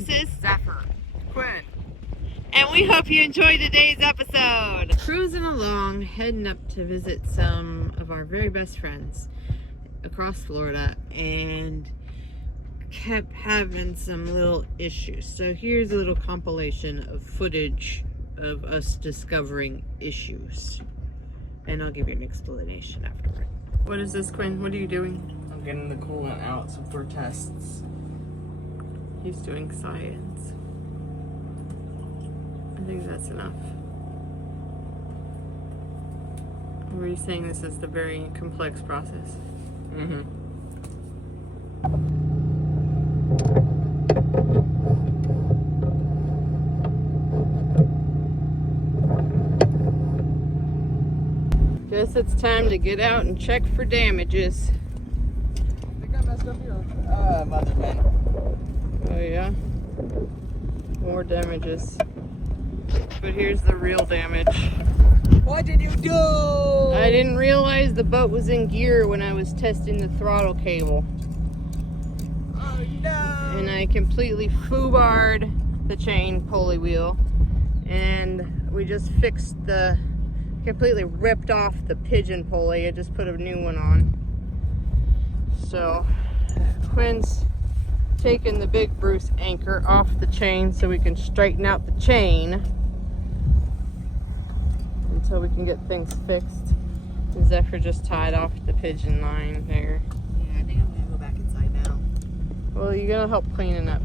this is Zephyr. Quinn. and we hope you enjoyed today's episode. Cruising along, heading up to visit some of our very best friends across Florida, and kept having some little issues. So here's a little compilation of footage of us discovering issues, and I'll give you an explanation afterward. What is this, Quinn? What are you doing? I'm getting the coolant out for tests. He's doing science. I think that's enough. Were you saying this is the very complex process? Mm-hmm. Guess it's time to get out and check for damages. I think I messed up your mother man. Oh yeah? More damages. But here's the real damage. What did you do? I didn't realize the boat was in gear when I was testing the throttle cable. Oh no! And I completely foobarred the chain pulley wheel. And we just fixed completely ripped off the pigeon pulley. I just put a new one on. So Quinn's taking the big Bruce anchor off the chain so we can straighten out the chain until we can get things fixed. And Zephyr just tied off the pigeon line there. Yeah, I think I'm gonna go back inside now. Well, you're gonna help cleaning up.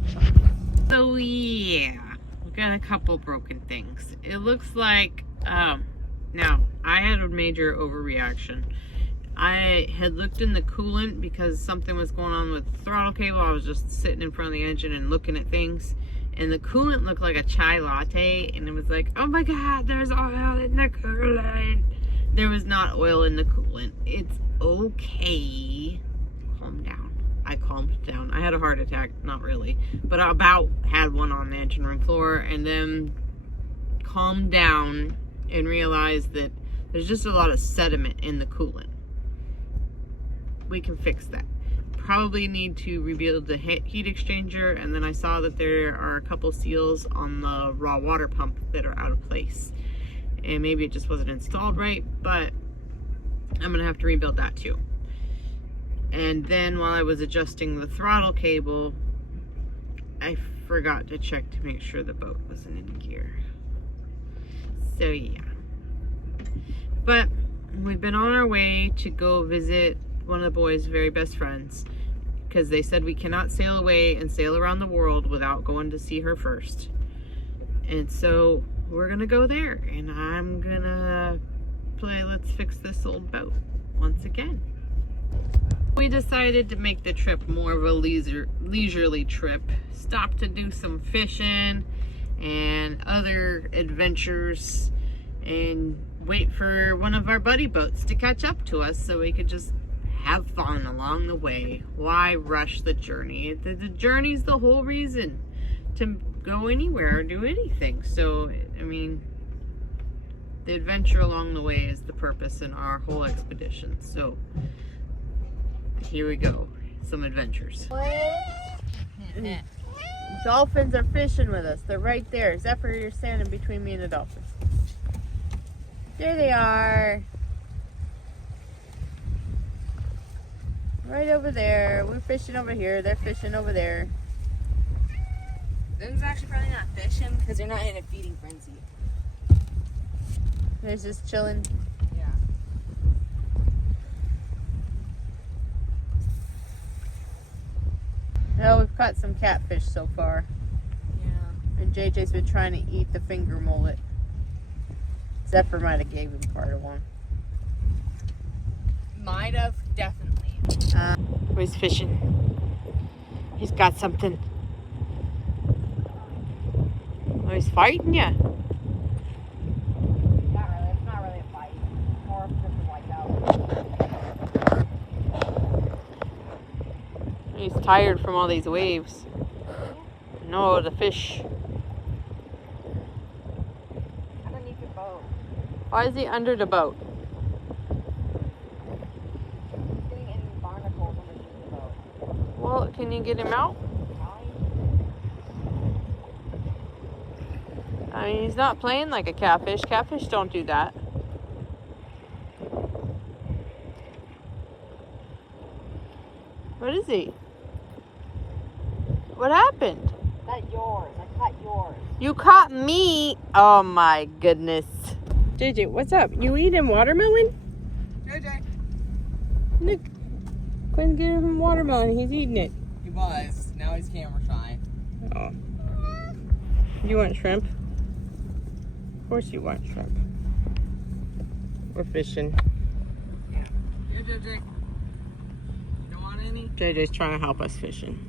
So yeah, we got a couple broken things. It looks like, now I had a major overreaction. I had looked in the coolant because something was going on with the throttle cable. I was just sitting in front of the engine and looking at things, and the coolant looked like a chai latte, and it was like, oh my god, there's oil in the coolant. There was not oil in the coolant. It's okay. Calm down. I calmed down. I had a heart attack, not really, but I about had one on the engine room floor, and then calmed down and realized that there's just a lot of sediment in the coolant. We can fix that. Probably need to rebuild the heat exchanger, and then I saw that there are a couple seals on the raw water pump that are out of place, and maybe it just wasn't installed right, but I'm gonna have to rebuild that too. And then while I was adjusting the throttle cable, I forgot to check to make sure the boat wasn't in gear. So yeah, but we've been on our way to go visit one of the boys' very best friends, because they said we cannot sail away and sail around the world without going to see her first. And so we're gonna go there, and I'm gonna play Let's Fix This Old Boat once again. We decided to make the trip more of a leisurely trip. Stop to do some fishing and other adventures, and wait for one of our buddy boats to catch up to us so we could just have fun along the way. Why rush the journey? The journey's the whole reason to go anywhere or do anything. So, I mean, the adventure along the way is the purpose in our whole expedition. So, here we go. Some adventures. Dolphins are fishing with us. They're right there. Zephyr, you're standing between me and the dolphins. There they are. Right over there. We're fishing over here. They're fishing over there. Them's actually probably not fishing because they're not in a feeding frenzy. They're just chilling. Yeah. Well, we've caught some catfish so far. Yeah. And JJ's been trying to eat the finger mullet. Zephyr might have gave him part of one. Might have, definitely. He's fishing. He's got something. Oh, he's fighting ya. Not really. It's not really a fight. It's more of just a whiteout. He's tired from all these waves. No, the fish. Underneath the boat. Why is he under the boat? Getting in barnacles underneath the boat. Well, can you get him out? I mean, he's not playing like a catfish. Catfish don't do that. What is he? What happened? That's yours. I caught yours. You caught me? Oh my goodness. JJ, what's up? You eating watermelon? JJ. Look. Quinn's getting him watermelon. He's eating it. He was. Now he's camera shy. Oh. You want shrimp? Of course you want shrimp. We're fishing. Here, JJ. You don't want any? JJ's trying to help us fishing.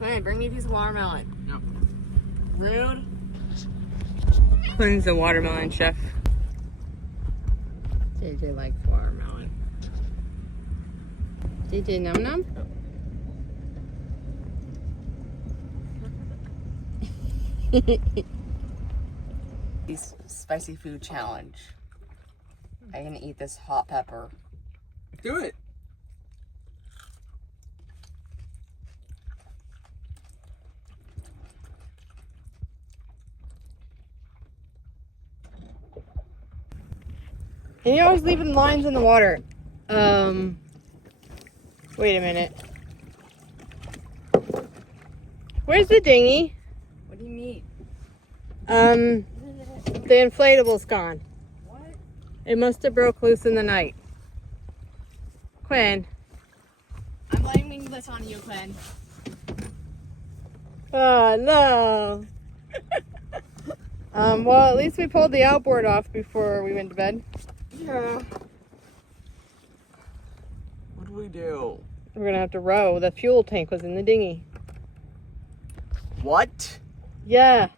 Hey, bring me a piece of watermelon. No. Rude. Quinn's the watermelon chef. JJ likes watermelon. JJ num num? Spicy food challenge. I'm gonna eat this hot pepper. Do it. And you're always leaving lines in the water. Wait a minute. Where's the dinghy? What do you mean? The inflatable's gone. What? It must have broke loose in the night. Quinn. I'm blaming this on you, Quinn. Oh, no. Well, at least we pulled the outboard off before we went to bed. Yeah. What do we do? We're gonna have to row. The fuel tank was in the dinghy. What? Yeah.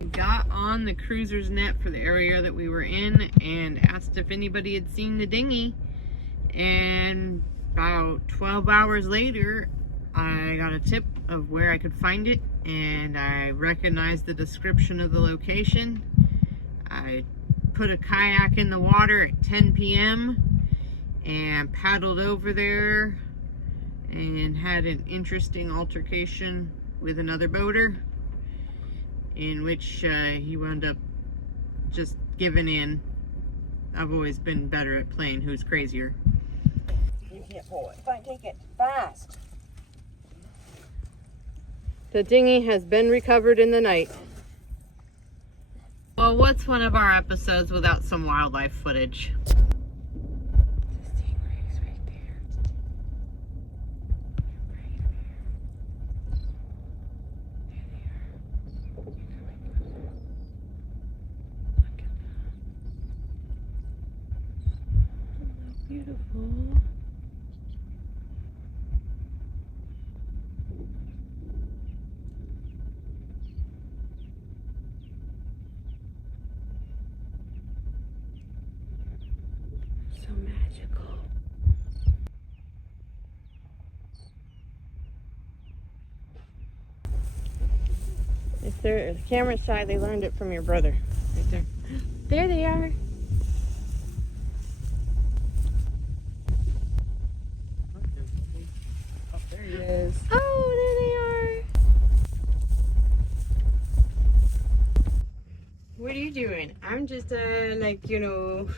We got on the cruiser's net for the area that we were in and asked if anybody had seen the dinghy. And about 12 hours later, I got a tip of where I could find it, and I recognized the description of the location. I put a kayak in the water at 10 p.m. and paddled over there and had an interesting altercation with another boater, in which he wound up just giving in. I've always been better at playing who's crazier. You can't pull it. Fine, take it. Fast. The dinghy has been recovered in the night. Well, what's one of our episodes without some wildlife footage? The stingrays right there. There they are. Look at them. So beautiful. So magical. If they're the camera shy, they learned it from your brother. Right there. There they are. Oh, there he is. Oh, there they are. What are you doing? I'm just like, you know,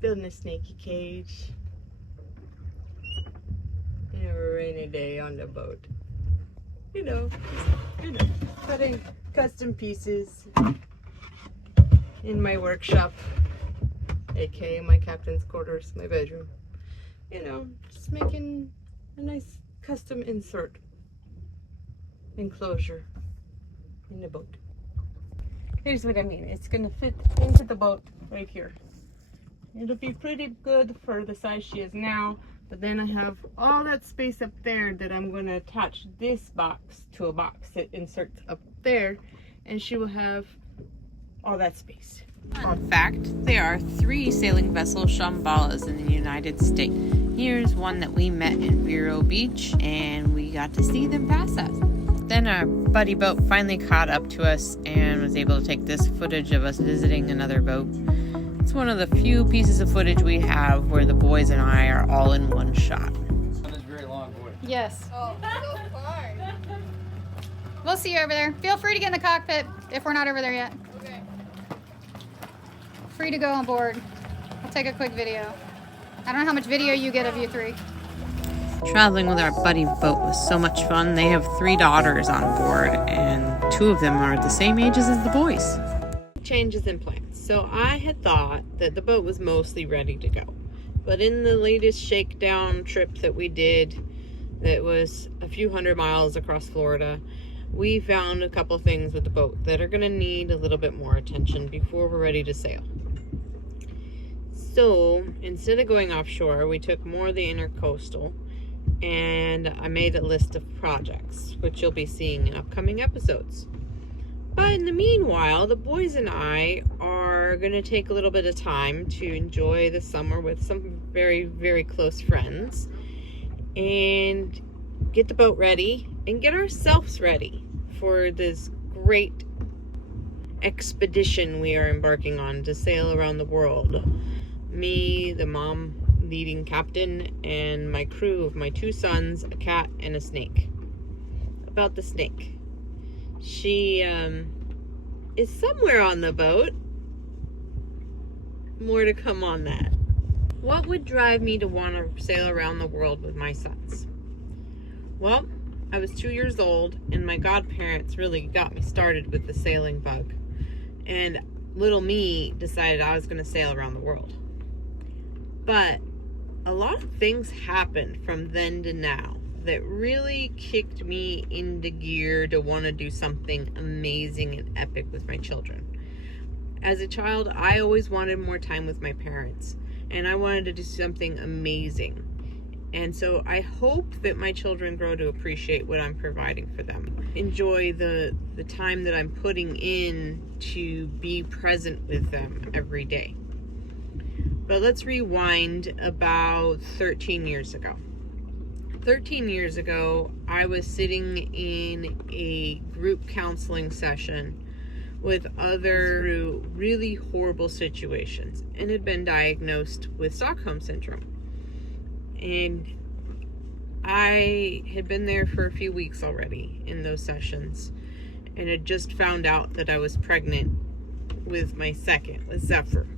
building a snaky cage. You know, a rainy day on the boat. You know, cutting custom pieces in my workshop, aka my captain's quarters, my bedroom. You know, just making a nice custom insert enclosure in the boat. Here's what I mean. It's gonna fit into the boat right here. It'll be pretty good for the size she is now, but then I have all that space up there that I'm going to attach this box to a box that inserts up there, and she will have all that space. Fun fact, there are 3 sailing vessel Shambhalas in the United States. Here's one that we met in Vero Beach, and we got to see them pass us. Then our buddy boat finally caught up to us and was able to take this footage of us visiting another boat. It's one of the few pieces of footage we have where the boys and I are all in one shot. This is very long, boy. Yes. Oh, so far. We'll see you over there. Feel free to get in the cockpit if we're not over there yet. Okay. Free to go on board. I'll take a quick video. I don't know how much video you get of you three. Traveling with our buddy boat was so much fun. They have 3 daughters on board, and 2 of them are the same ages as the boys. Changes in plans. So I had thought that the boat was mostly ready to go. But in the latest shakedown trip that we did, that was a few hundred miles across Florida, we found a couple things with the boat that are going to need a little bit more attention before we're ready to sail. So instead of going offshore, we took more of the intercoastal, and I made a list of projects, which you'll be seeing in upcoming episodes. But in the meanwhile, the boys and I are going to take a little bit of time to enjoy the summer with some very, very close friends and get the boat ready and get ourselves ready for this great expedition we are embarking on to sail around the world. Me, the mom, leading captain, and my crew of my 2 sons, a cat, and a snake. About the snake. She is somewhere on the boat. More to come on that. What would drive me to want to sail around the world with my sons? Well, I was 2 years old, and my godparents really got me started with the sailing bug. And little me decided I was going to sail around the world. But a lot of things happened from then to now that really kicked me into gear to want to do something amazing and epic with my children. As a child, I always wanted more time with my parents, and I wanted to do something amazing. And so I hope that my children grow to appreciate what I'm providing for them. Enjoy the time that I'm putting in to be present with them every day. But let's rewind about 13 years ago. 13 years ago, I was sitting in a group counseling session with other really horrible situations and had been diagnosed with Stockholm Syndrome. And I had been there for a few weeks already in those sessions and had just found out that I was pregnant with my second, with Zephyr.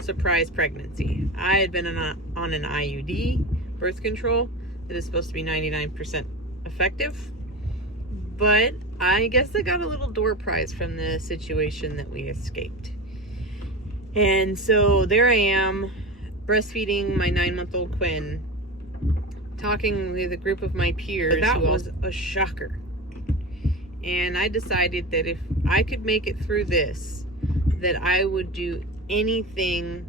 Surprise pregnancy. I had been on an IUD, birth control, that is supposed to be 99% effective. But I guess I got a little door prize from the situation that we escaped. And so there I am, breastfeeding my 9-month-old Quinn, talking with a group of my peers. That was a shocker. And I decided that if I could make it through this, that I would do anything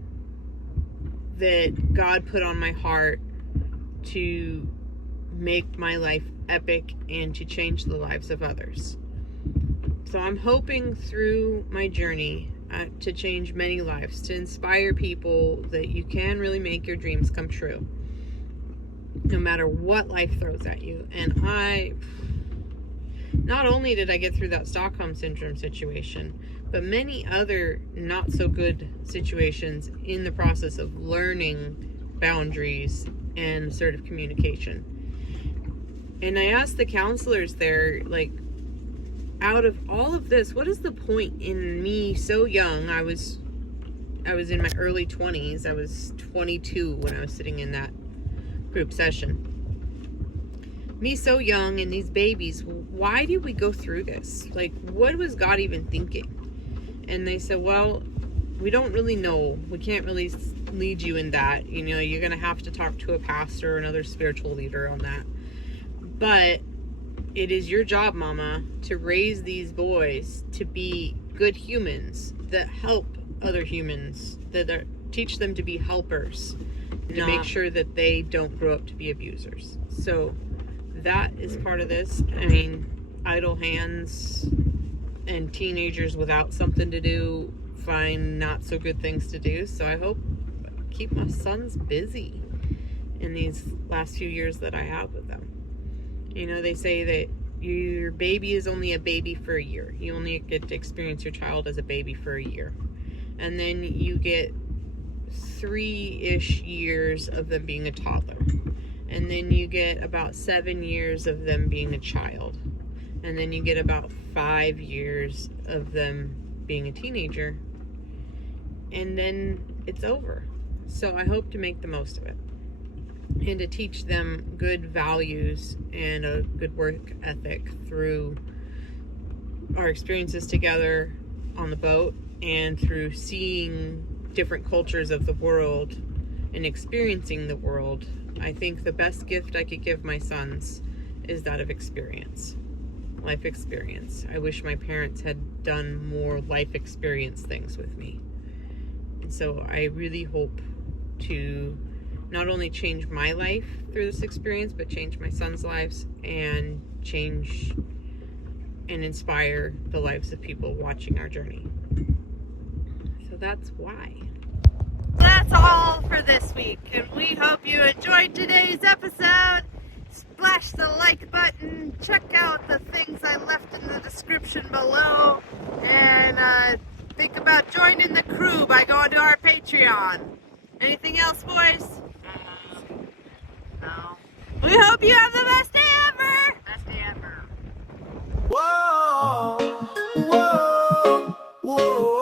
that God put on my heart to make my life epic and to change the lives of others. So I'm hoping through my journey to change many lives, to inspire people that you can really make your dreams come true, no matter what life throws at you. And not only did I get through that Stockholm Syndrome situation, but many other not so good situations in the process of learning boundaries and assertive communication. And I asked the counselors there, like, out of all of this, what is the point in me so young? I was in my early 20s. I was 22 when I was sitting in that group session. Me so young and these babies, why did we go through this? Like, what was God even thinking? And they said, well, we don't really know. We can't really lead you in that. You know, you're going to have to talk to a pastor or another spiritual leader on that. But it is your job, Mama, to raise these boys to be good humans that help other humans, that teach them to be helpers, to make sure that they don't grow up to be abusers. So that is part of this. I mean, idle hands and teenagers without something to do find not so good things to do. So I hope keep my sons busy in these last few years that I have with them. You know, they say that your baby is only a baby for a year. You only get to experience your child as a baby for a year. And then you get 3-ish years of them being a toddler. And then you get about 7 years of them being a child. And then you get about 5 years of them being a teenager. And then it's over. So I hope to make the most of it. And to teach them good values and a good work ethic through our experiences together on the boat and through seeing different cultures of the world and experiencing the world. I think the best gift I could give my sons is that of experience, life experience. I wish my parents had done more life experience things with me. And so I really hope to not only change my life through this experience, but change my sons' lives and change and inspire the lives of people watching our journey. So that's why. That's all for this week, and we hope you enjoyed today's episode. Splash the like button, check out the things I left in the description below, and think about joining the crew by going to our Patreon. Anything else, boys? No. We hope you have the best day ever! Best day ever. Whoa, whoa, whoa.